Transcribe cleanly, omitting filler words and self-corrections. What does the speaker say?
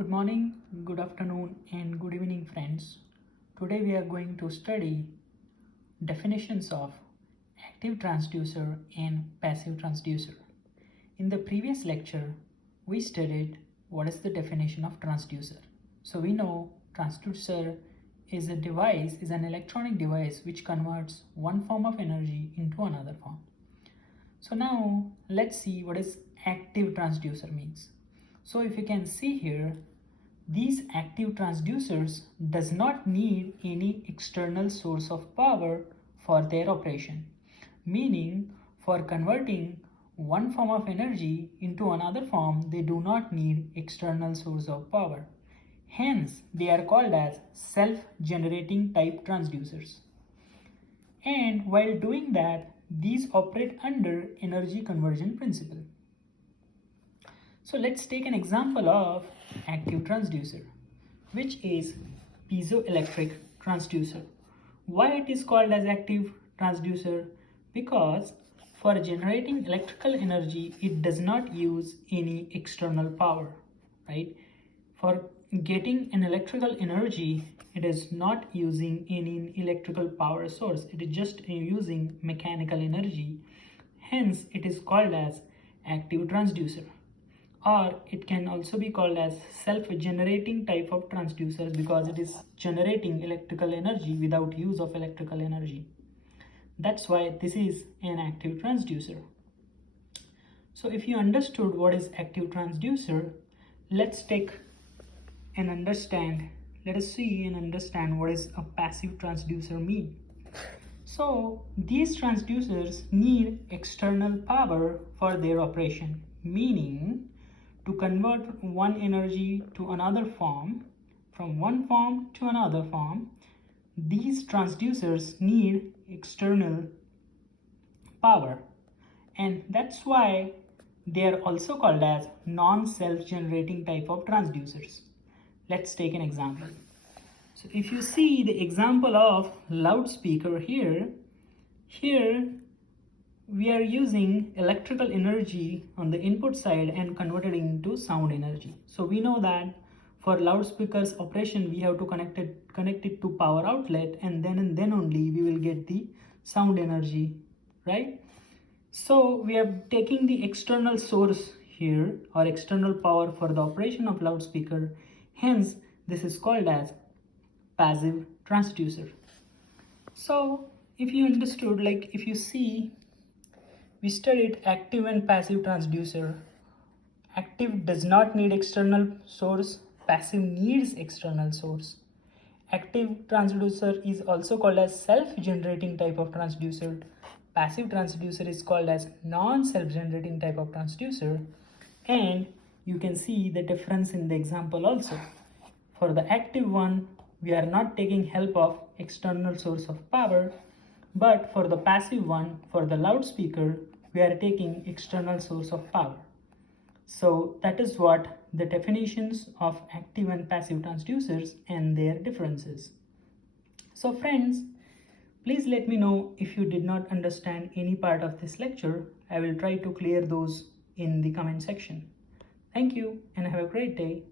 Good morning, good afternoon, and good evening, friends. Today we are going to study definitions of active transducer and passive transducer. In the previous lecture, we studied what is the definition of transducer. So we know transducer is an electronic device which converts one form of energy into another form. So now let's see what is active transducer means. So if you can see here, these active transducers does not need any external source of power for their operation, meaning for converting one form of energy into another form, they do not need external source of power. Hence, they are called as self-generating type transducers. And while doing that, these operate under energy conversion principle. So let's take an example of active transducer, which is piezoelectric transducer. Why it is called as active transducer? Because for generating electrical energy, it does not use any external power, right? For getting an electrical energy, it is not using any electrical power source. It is just using mechanical energy. Hence, it is called as active transducer. Or it can also be called as self-generating type of transducers because it is generating electrical energy without use of electrical energy. That's why this is an active transducer. So if you understood what is active transducer, let's take and understand, let us see and understand what is a passive transducer mean. So these transducers need external power for their operation, meaning to convert one energy to another form, from one form to another form, these transducers need external power, and that's why they are also called as non-self-generating type of transducers. Let's take an example. So if you see the example of loudspeaker here we are using electrical energy on the input side and converted into sound energy. So we know that for loudspeakers operation, we have to connect it to power outlet, and then only we will get the sound energy, right? So we are taking the external source here, or external power for the operation of loudspeaker. Hence, this is called as passive transducer. So if you understood, like if you see, we studied active and passive transducer. Active does not need external source, passive needs external source. Active transducer is also called as self-generating type of transducer. Passive transducer is called as non-self-generating type of transducer. And you can see the difference in the example also. For the active one, we are not taking help of external source of power, but for the passive one, for the loudspeaker, we are taking external source of power. So that is what the definitions of active and passive transducers and their differences. So friends, please let me know if you did not understand any part of this lecture. I will try to clear those in the comment section. Thank you and have a great day.